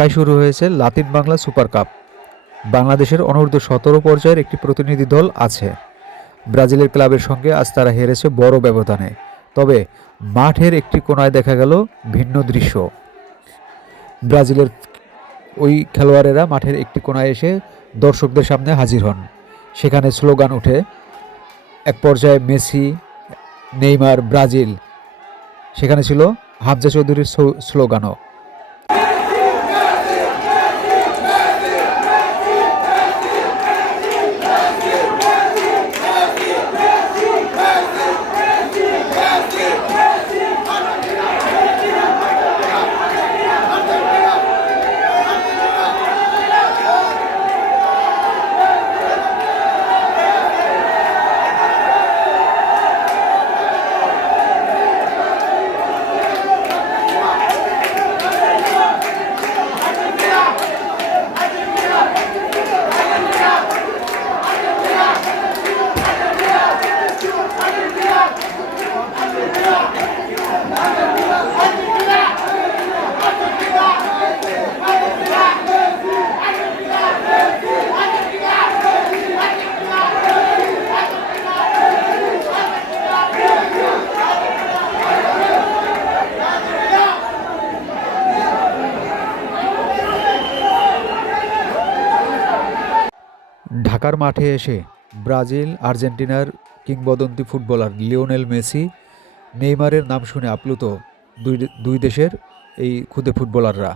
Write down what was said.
ঢাকায় শুরু হয়েছে লাতিন বাংলা সুপার কাপ। বাংলাদেশের অনূর্ধ্ব-17 পর্যায়ের একটি প্রতিনিধি দল আছে। ব্রাজিলের ক্লাবের সঙ্গে আজ তারা হেরেছে বড় ব্যবধানে। তবে মাঠের একটি কোণায় দেখা গেল ভিন্ন দৃশ্য। ব্রাজিলের ওই খেলোয়াড়েরা মাঠের একটি কোণায় এসে দর্শকদের সামনে হাজির হন। সেখানে স্লোগান ওঠে। এক পর্যায়ে মেসি, নেইমার, ব্রাজিল, সেখানে ছিল হামজা চৌধুরীর স্লোগানও। ঢাকার মাঠে এসে ব্রাজিল, আর্জেন্টিনার কিংবদন্তি ফুটবলার লিওনেল মেসি, নেইমারের নাম শুনে আপ্লুত দুই দেশের এই খুদে ফুটবলাররা।